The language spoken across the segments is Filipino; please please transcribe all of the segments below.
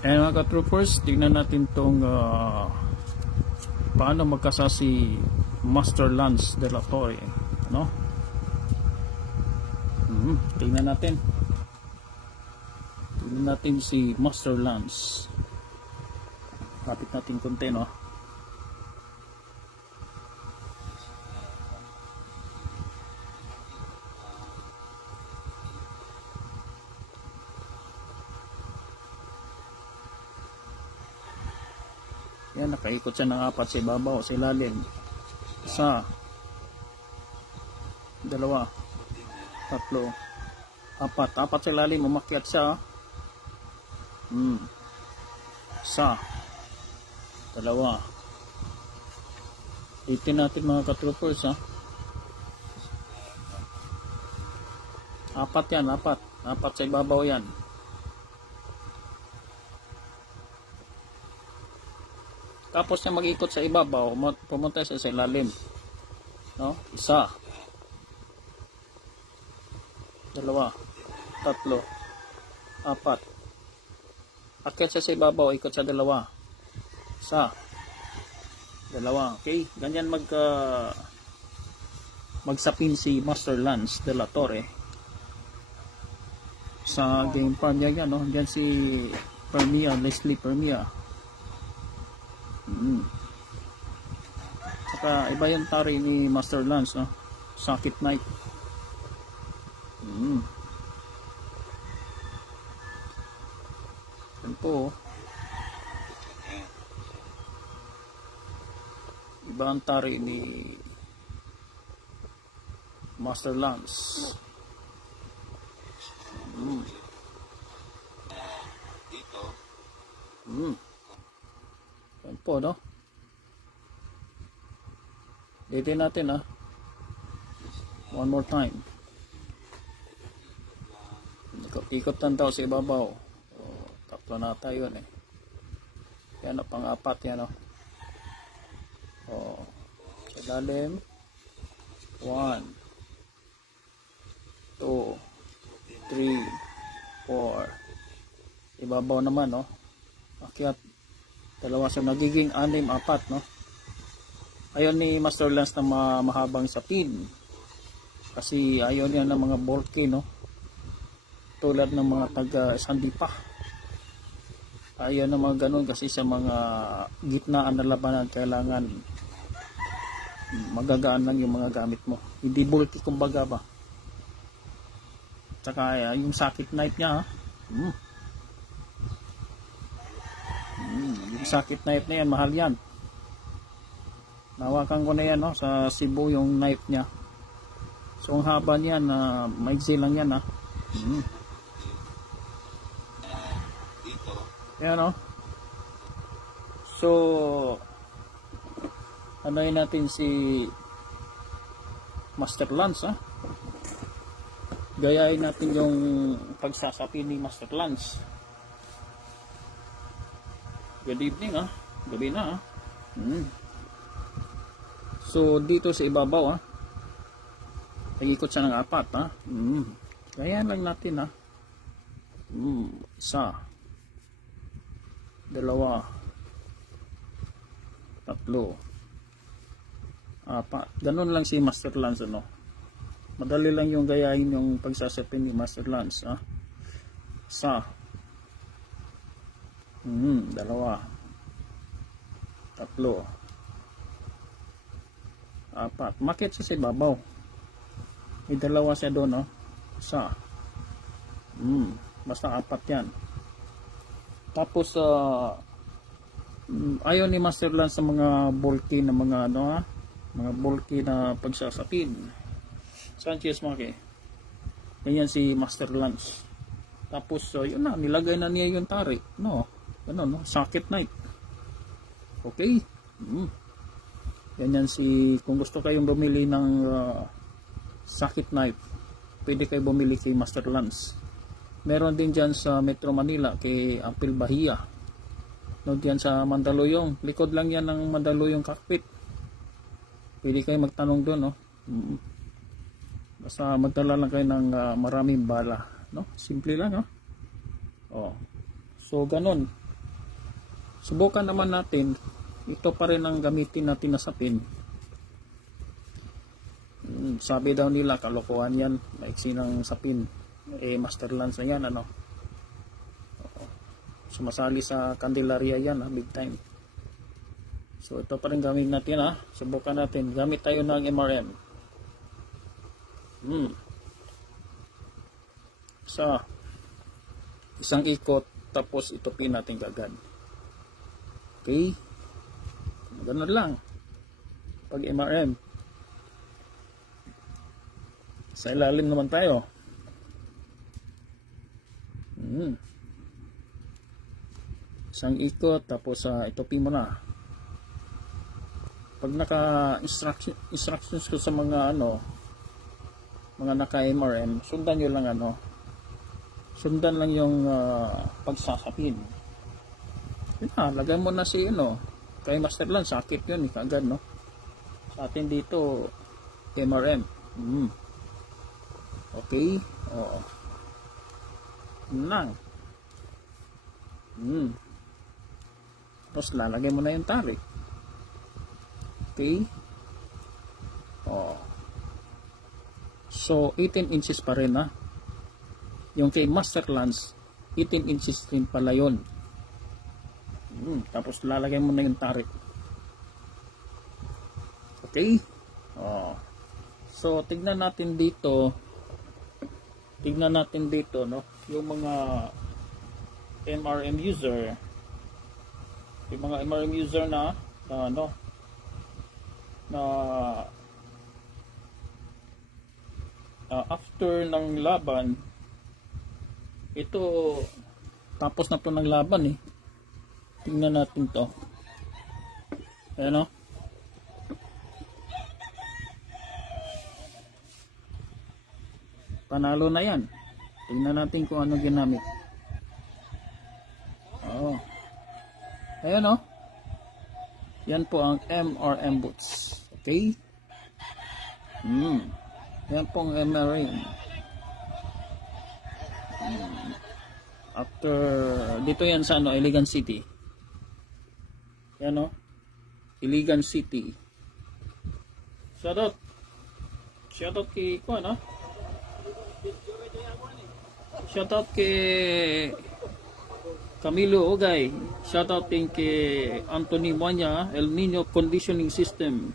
And mga ka-troopers, tignan natin tong paano magkasa si Master Lance De La Torre, ano? Tignan natin si Master Lance. Kapit natin konti, no? Yan, nakaikot siya ng 4 sa ibabaw, sa ilalim. 1, 2, 3, 4 sa ilalim, umakyat siya. 1, 2. Itin natin mga ka-troopers, ha. 4 yan, 4 sa ibabaw yan. Tapos niya mag-ikot sa ibabaw, pumunta siya sa ilalim, no? 1, 2, 3, 4. Akyat siya sa ibabaw, ikot sa 2. 1, 2. Okay, ganyan magsapin si Master Lance De La Torre sa game farm niya, no? Diyan si Leslie Permia. Saka iba yung tari ni Master Lance, no? Socket Knight. Yan po. Iba ang tari ni Master Lance. Yan po, no? Ditin natin, ha. One more time. Ikot ng tao sa ibabaw. Tatlo na tayo yun, eh. Yan, pang-4 yan, no? Sa ilalim. 1, 2, 3, 4. Ibabaw naman, no? Akyat. 2 sa nagiging 6, 4, no? Ayaw ni Master Lance na mahabang sapin. Kasi ayaw niya ng mga bulky, no? Tulad ng mga taga-Sandipa. Ayaw na mga ganun kasi sa mga gitnaan na labanan kailangan magagaan lang yung mga gamit mo. Hindi bulky kumbaga ba. Tsaka yung Socket Knife niya, ha? Yung Socket Knife na yan, mahal yan. Nawakan ko na yan, no? Sa Cebu yung knife niya. So ang haba niyan, maigsi lang yan, ha? Yan, no? So anoyin natin si Master Lance, ha? Gayahin natin yung pagsasapi ni Master Lance. Good evening, ha? Gabi na, ha? So dito sa ibabaw, ha, nag-ikot siya ng 4, ha. Gayahin lang natin, ha. 1, 2, 3, 4. Ganun lang si Master Lance, ano. Madali lang yung gayahin yung pagsasapin ni Master Lance, ha. 1, 2, 3, 4. Makit siya sa ibabaw. May 2 siya doon, no? Basta 4 yan. Tapos ayaw ni Master Lance sa mga bulky na mga ano, ha? Mga bulky na pagsasapin. Sanchez Maki. Ganyan si Master Lance. Tapos yun na, nilagay na niya yung tari, no? Ano, no? Socket Knife. Okay? Ganyan kung gusto kayong bumili ng Socket Knife, pwede kayo bumili kay Master Lance. Meron din dyan sa Metro Manila kay Apil Bahia, no, dyan sa Mandaluyong, likod lang yan ng Mandaluyong cockpit. Pwede kayo magtanong doon, no? Basta magdala lang kayo ng maraming bala, no? Simple lang, no? So ganun. Subukan naman natin. Ito pa rin ang gamitin natin na sapin. Sabi daw nila kalokohan yan, maiksi ng sapin. Master Lance na yan, ano. Sumasali sa Candelaria yan, big time. So ito pa rin gamitin natin, subukan natin. Gamit tayo ng MRM. So isang ikot, tapos itupin natin kagad. Okay, ganun lang pag MRM. Sa ilalim naman tayo. Isang ikot, tapos itupin mo na. Pag naka instructions ko sa mga mga naka MRM, sundan nyo lang sundan lang yung pagsasapin. Lagay mo na si kay Master Lance, sakit yun kagad, no. Sa atin dito MRM. Okay, oo. Nang. Tapos lalagay mo na yung tarik. Okay. So 18 inches pa rin, yung kay Master Lance 18 inches din pala yun. Tapos lalagay mo na yung tarik. Okay. So tignan natin dito, no, yung mga MRM user, na after ng laban, ito tapos na po ng laban tingnan natin to. Ayan, panalo na yan. Tingnan natin kung ano ginamit. Ayan, yan po ang MRM boots. Okay. Yan pong MRM. After dito yan sa Iligan City. Yan, Iligan City. Shoutout kay shoutout kay Camilo Ogay. Shoutout din kay Anthony Manya, El Nino Conditioning System.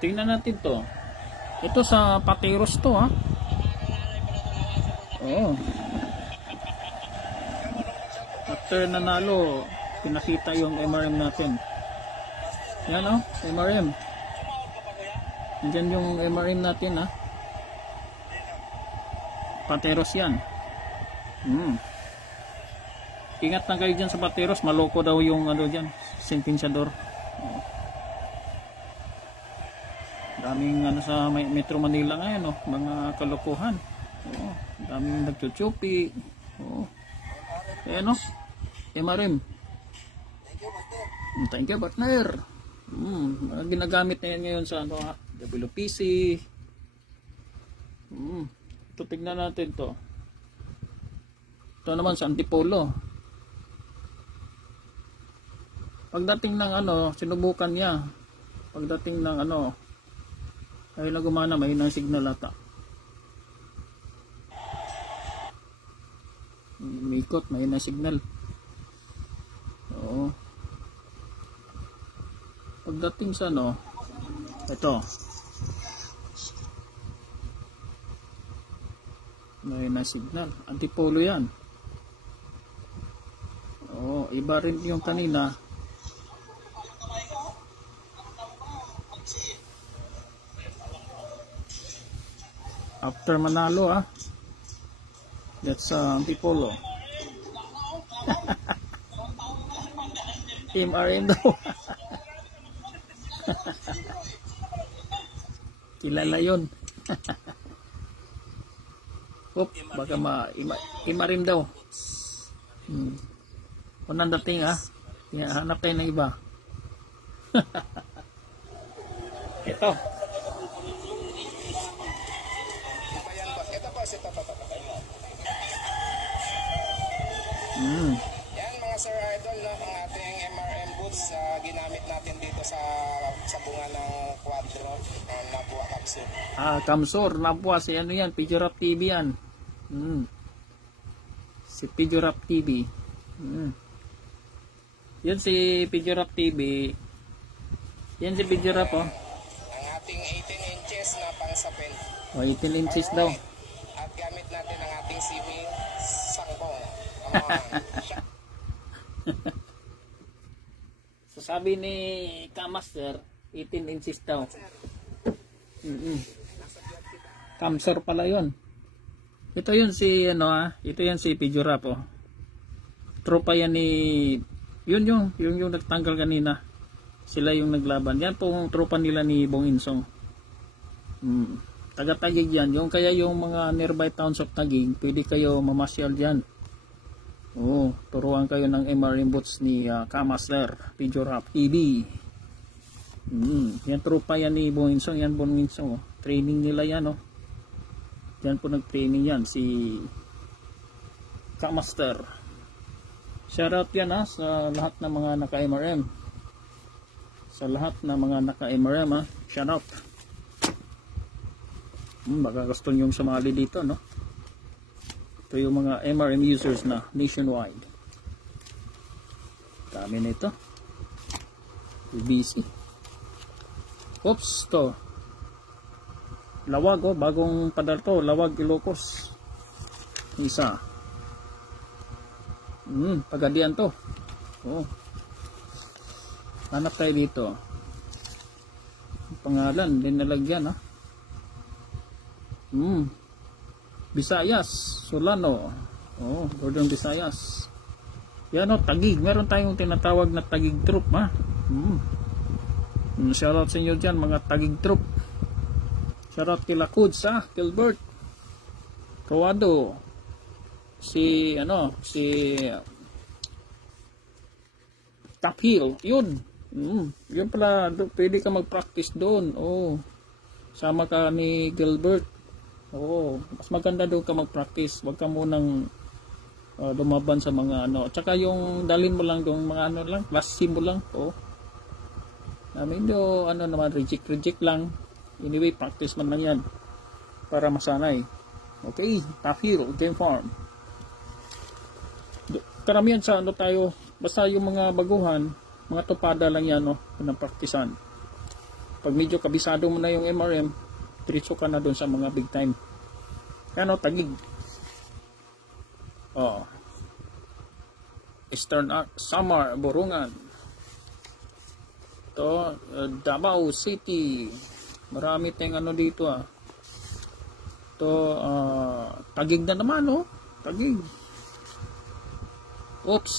Tingnan natin to. Ito sa Pateros to, After nanalo, pinakita yung MRM natin. Yan, MRM. Diyan yung MRM natin, Pateros yan. Ingat na kayo dyan sa Pateros, maloko daw yung dyan, sentensyador. Daming sa Metro Manila ngayon, mga kalokohan. Daming nagchuchupi. Ayan, MRM. Thank you, partner. Ginagamit na yan ngayon sa WPC. Ito, tignan natin to. Ito naman sa Antipolo. Pagdating ng sinubukan niya. Pagdating ng ay na gumana, may nang signal ata. Mikot, may nang signal. Pagdating sa ito. May nang signal. Antipolo yan. Iba rin yung kanina. After manalo, that's Antipolo. MRM daw. Kilala yun. Baka MRM daw. Unang dating, hanap tayo ng iba. Ito. Yan mga sir idol, no, ang ating MRM boots ginamit natin dito sa bunga ng Quadro, Napua Capsule. Kamsor, Napua, si ano yan, Pidgeot TV yan. Si Pidgeot TV. Yan si Pidgeot TV. Yan si Pidgeot po. Ang ating 18 inches na pangsapin. 18 inches daw. At gamit natin ang ating swimming sangbong. So sabi ni Kamaster, 18 inches daw. Kamsor pala yun. Ito yun si ito yan si Pidgeot po. Tropa yan ni yun yung nagtanggal kanina. Sila yung naglaban. Yan pong tropa nila ni Bong Insong. Taga-Taguig yan. Yung kaya yung mga nearby towns of Taguig, pwede kayo mamasyal dyan. Turuan kayo ng MRM boots ni Kamaster, Pidgeot TV. Yan tropa yan ni Bong Insong. Yan Bong Insong. Training nila yan. Yan po nag-training yan. Si Kamaster. Shoutout yan sa lahat ng mga naka-MRM. Sa lahat ng mga naka-MRM shoutout. Baka gusto nyong sumali dito, no? Ito yung mga MRM users na nationwide. Dami na ito. busy. Oops, to. Lawag, bagong padal to. Lawag, Ilocos. Isa. Pagadian to. Hanap tayo dito. Pangalan, din nalagyan, Visayas, Solano. Gordon Visayas. Yan, Taguig. Meron tayong tinatawag na Taguig Troop, Shoutout sa inyo dyan, mga Taguig Troop. Shoutout kila Kuds, Gilbert. Kawado. Si Top Hill. Yun. Yun pala, pwede ka mag-practice doon. Sama ka ni Gilbert. Mas maganda doon ka mag-practice. Huwag ka munang lumaban sa mga Tsaka yung dalhin mo lang doon mga lang, klase mo lang. Medyo naman, reject lang. Anyway, practice man lang yan. Para masanay. Okay, Top Hill, Game Farm. Karamihan sa tayo, basta yung mga baguhan, mga tupada lang yan, pinapraktisan. Pag medyo kabisado mo na yung MRM, diretso ka na doon sa mga big time. Yan, Taguig. Eastern Samar, Burungan. Ito, Davao City. Marami tayong dito, Ito, Taguig na naman, Taguig. Oops.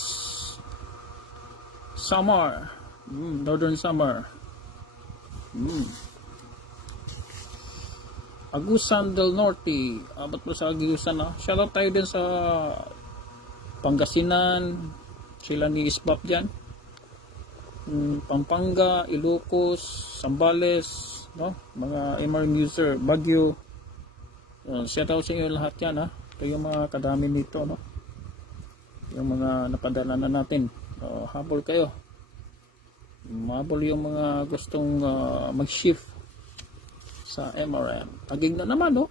Samar. Northern Samar. Agusan del Norte. Abot mo sa Agusan, Shoutout tayo din sa Pangasinan. Sila ni Isbap dyan. Pampanga, Ilocos, Zambales, mga MRM user, Baguio. Shoutout sa inyo lahat yan, Ito yung mga kadami nito, yung mga napadala na natin. Habol kayo. Habol yung mga gustong mag-shift sa MRM. Taguig na naman,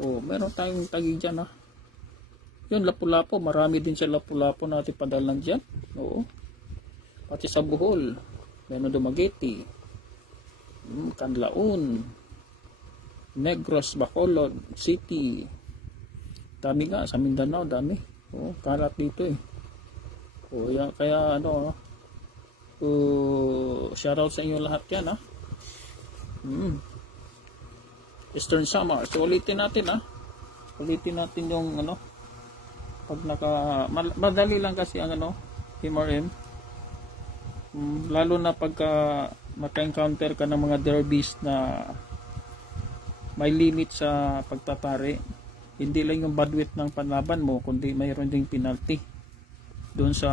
meron tayong Taguig dyan, Yun, Lapu-Lapu. Marami din sa Lapu-Lapu natin padalan dyan. Pati sa Bohol. Meron Dumaguete. Canlaon. Negros, Bacolod City. Dami nga. Sa Mindanao, dami. Kalat dito kaya shoutout sa inyo lahat yan, Eastern Samar. So ulitin natin, ulitin natin yung pag madali lang kasi ang MRM, lalo na pagka maka-encounter ka ng mga derbies na may limit sa pagtatari. Hindi lang yung badwit ng panlaban mo, kundi mayroon ding penalty. Doon sa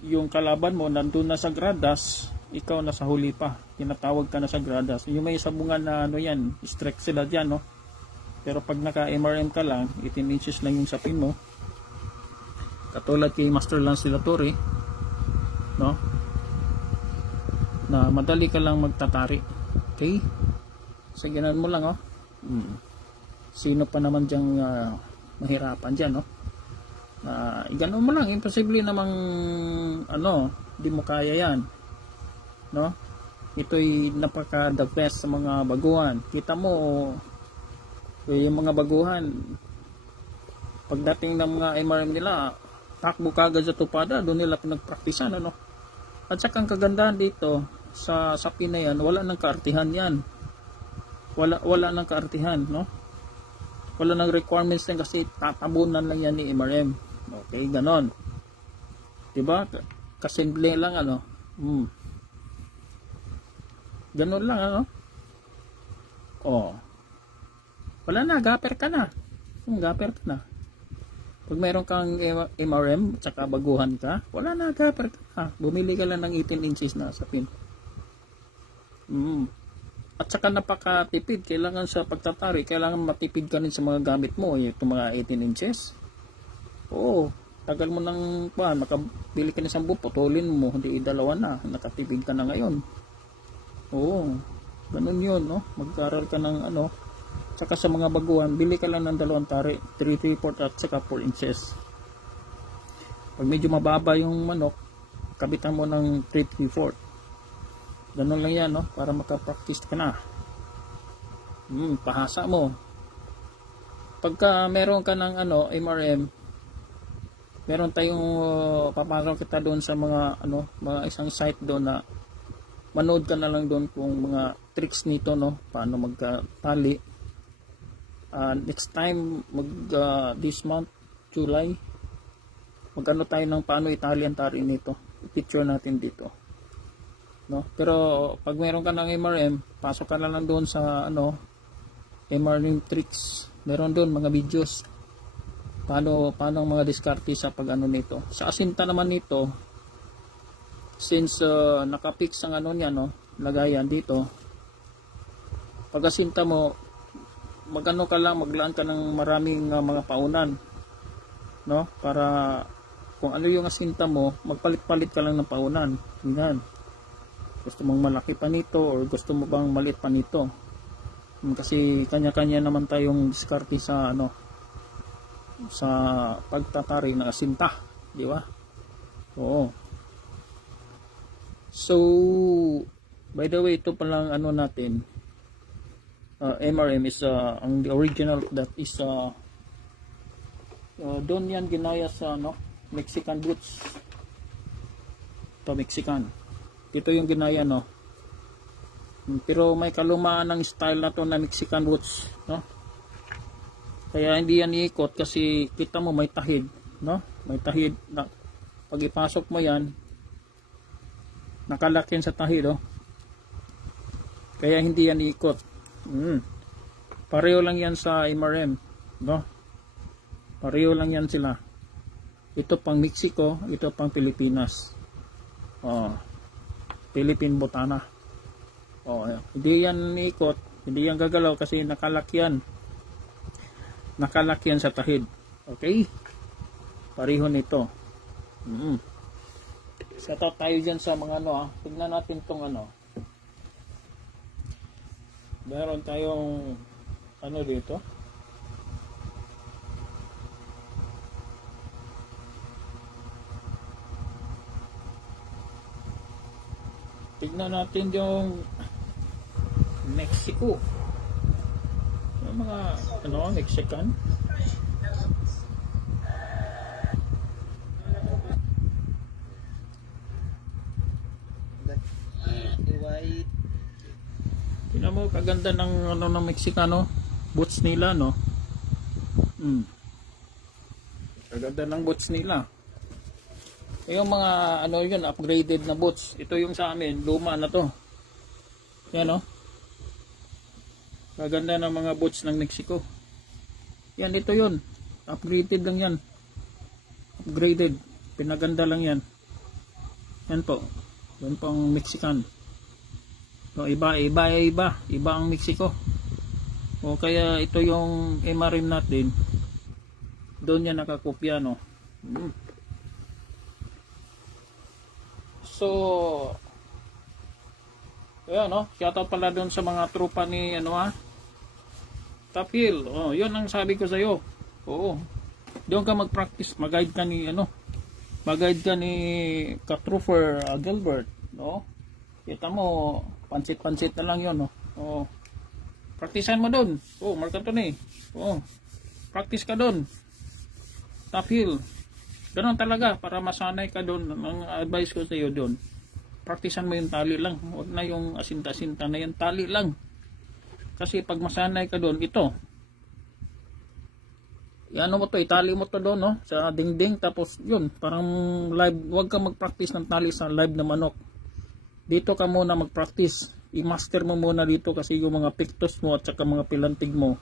yung kalaban mo nandun na sa gradas, ikaw na sa huli pa. Tinatawag ka na sa gradas. Yung may sabungan na yan, strict sila dyan, Pero pag naka-MRM ka lang, 18 inches lang yung sapin mo. Katulad kay Master Lance de la Torre, no? Na madali ka lang magtatari. Okay? So, ganoon mo lang, oh. Sino pa naman diyang mahirapan dyan, no? Ganoon mo lang. Imposible namang, di mo kaya yan. No? Ito'y napaka the best sa mga baguhan. Kita mo, yung mga baguhan, pagdating ng mga MRM nila, takbo kagad sa tupada, doon nila pinagpraktisan, ano? At saka ang kagandahan dito, sa Pinayan, wala nang kaartihan yan. Wala nang kaartihan, no? Wala nang requirements din kasi tatabunan lang yan ni MRM. Okay, ganon. Diba? Kasimple lang, ano? Ganon lang, ano? Wala na, gaper ka na. Gaper ka na. Pag mayroon kang MRM, tsaka baguhan ka, wala na, gaper ka na. Bumili ka lang ng 18 inches na sapin. At saka napakatipid. Kailangan sa pagtatari, kailangan matipid ka rin sa mga gamit mo. Itong mga 18 inches. Tagal mo nang makabili ka ng 10, putulin mo, hindi 2 na, nakatipid ka na ngayon. Ganun yun, no? Mag-aral ka ng tsaka sa mga baguhan, bili ka lang ng 2 tari, 3/4 at saka 4 inches. Pag medyo mababa yung manok, kabitan mo ng 3/4. Ganun lang yan, no? Para makapractice ka na. Pahasa mo. Pagka meron ka ng MRM, meron tayong papasok kita doon sa mga isang site doon na manood ka na lang doon kung mga tricks nito, no? Paano magtali. Next time, this month, July, tayo ng paano itali ang tari nito. I-picture natin dito. No? Pero pag meron ka ng MRM, pasok ka na lang doon sa MRM tricks. Meron doon mga videos. Paano ang mga diskarte sa nito. Sa asinta naman nito, since nakapix ang niya, no? Lagayan dito. Pag asinta mo, maglaan ka ng maraming mga paunan, no? Para kung ano yung asinta mo, magpalit-palit ka lang ng paunan. Ganyan. Gusto mong malaki pa nito or gusto mo bang maliit pa nito? Kasi kanya-kanya naman tayong diskarte sa sa pagtatari ng asinta, di ba? So, by the way, ito palang natin, MRM is ang the original that is doon yan ginaya sa Mexican boots. Ito Mexican. Ito yung ginaya, no? Pero may kalumaan ng style na to na Mexican boots, no? Kaya hindi yan iikot kasi kita mo may tahid, no? May tahid na pag ipasok mo yan, nakalakin sa tahid, oh. Kaya hindi yan iikot. Pareho lang yan sa MRM, no? Pareho lang yan sila. Ito pang Mexico, ito pang Pilipinas. Philippine Botana. Hindi yan iikot, hindi yan gagalaw kasi nakalakyan. Nakalakyan sa tahid. Okay? Pareho nito. Sata tayo dyan sa mga tignan natin tong meron tayong dito. Tignan natin yung Mexico. Yung mga Mexican. Tingnan mo kaganda ng ng Mexicano boots nila, no? Kaganda ng boots nila. Yung mga yun, upgraded na boots. Ito yung sa amin, luma na to. Yan, no? Kaganda ng mga boots ng Mexico. Yan, ito yun. Upgraded lang yan. Upgraded. Pinaganda lang yan. Yan po. Yan po ang Mexican. So, iba ang Mexico. O kaya ito yung MRM natin. Doon yan nakakopya, no? So, ayan, no? Shoutout pala doon sa mga tropa ni, Top Hill. Oh, yun ang sabi ko sa'yo. Oo. Doon ka mag-practice. Mag-guide ka ni, mag-guide ka ni Katrooper Gilbert, no? Kita mo, pansit-pansit na lang yun, no? Oo. Praktisan mo doon. Oo, Mark Anthony. Oo. Practice ka doon. Top Hill. Ganun talaga, para masanay ka doon. Ang advice ko sa iyo doon, praktisan mo yung tali lang. Huwag na yung asinta-sinta na yan. Tali lang. Kasi pag masanay ka doon, ito. Ano mo to, itali mo to doon, no? Sa dingding. Tapos yun, parang live. Huwag ka mag-practice ng tali sa live na manok. Dito ka muna mag-practice. I-master mo muna dito kasi yung mga pictos mo at saka mga pilantig mo.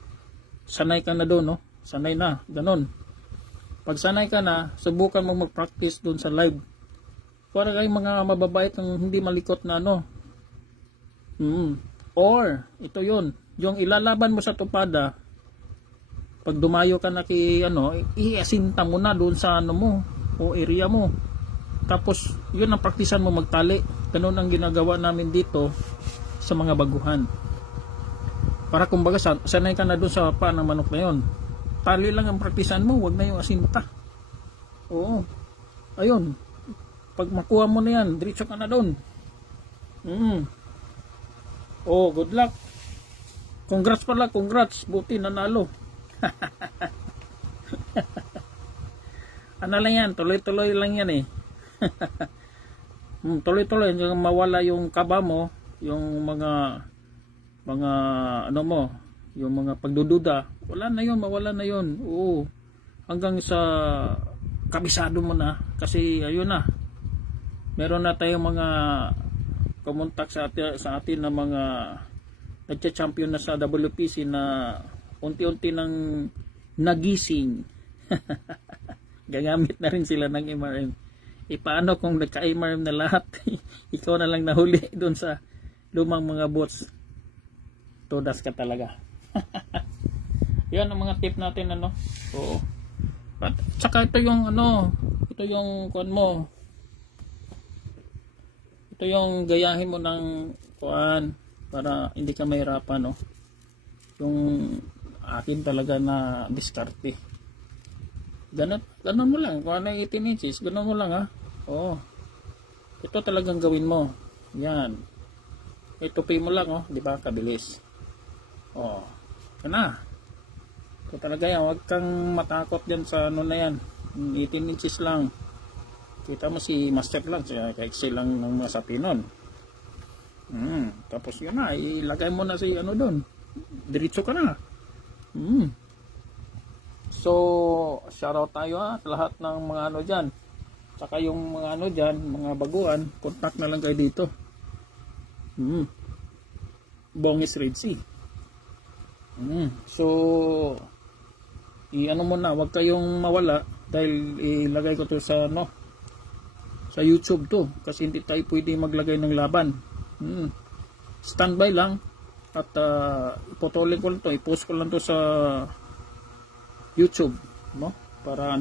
Sanay ka na doon, no? Sanay na. Ganon. Pag sanay ka na, subukan mo mag-practice doon sa live. Para kayong mga mababait ng hindi malikot na Or, ito yun. Yung ilalaban mo sa tupada, pag dumayo ka na iasinta mo na doon sa mo, o area mo. Tapos, yun ang praktisan mo magtali. Ganun ang ginagawa namin dito sa mga baguhan. Para kumbaga, sanay ka na doon sa paa ng manok na yun. Tali lang ang praktisan mo, wag na yung asinta. Oo. Ayun. Pag makuha mo na yan, diretso ka na doon. Oh, good luck. Congrats pala, congrats. Buti nanalo. Ano lang yan, tuloy-tuloy lang yan eh. Tuloy-tuloy, yung mawala yung kaba mo, yung mga yung mga pagdududa, wala na yun, mawala na yun. Oo. Hanggang sa kabisado mo na, kasi ayun na. Meron na tayong mga kumontak sa atin na mga nagcha-champion na sa WPC na unti-unti nang nagising. Gagamit na rin sila ng MRM. Paano kung nagka-MRM na lahat? Ikaw na lang nahuli doon sa lumang mga bots. Todas ka talaga. Yan ang mga tip natin Oo. At saka ito yung ito yung kuan mo. Ito yung gayahin mo ng kuan para hindi ka mahirapan, Yung akin talaga na diskarte. Ganun mo lang. Kung ano yung 18 inches, ganun mo lang, ha. Oo. Ito talagang gawin mo. Yan. Itupi mo lang, di ba? Kabilis. Oh, ito na. Ito talaga yan. Huwag kang matakot dyan sa na yan. 18 inches lang. Kita mo si Master Lunch. Kaiksi lang ng mga sapinon. Tapos yun na. Ilagay mo na si doon. Diretso ka na. So, shoutout tayo sa lahat ng mga dyan. Saka yung mga dyan, mga baguhan, contact na lang kayo dito. Bongis Red Sea. So, mo na, wag kayong mawala dahil ilagay ko to sa sa YouTube to kasi hindi tayo pwede maglagay ng laban. Standby lang at ipotolin ko lang to, i-post ko lang to sa YouTube, para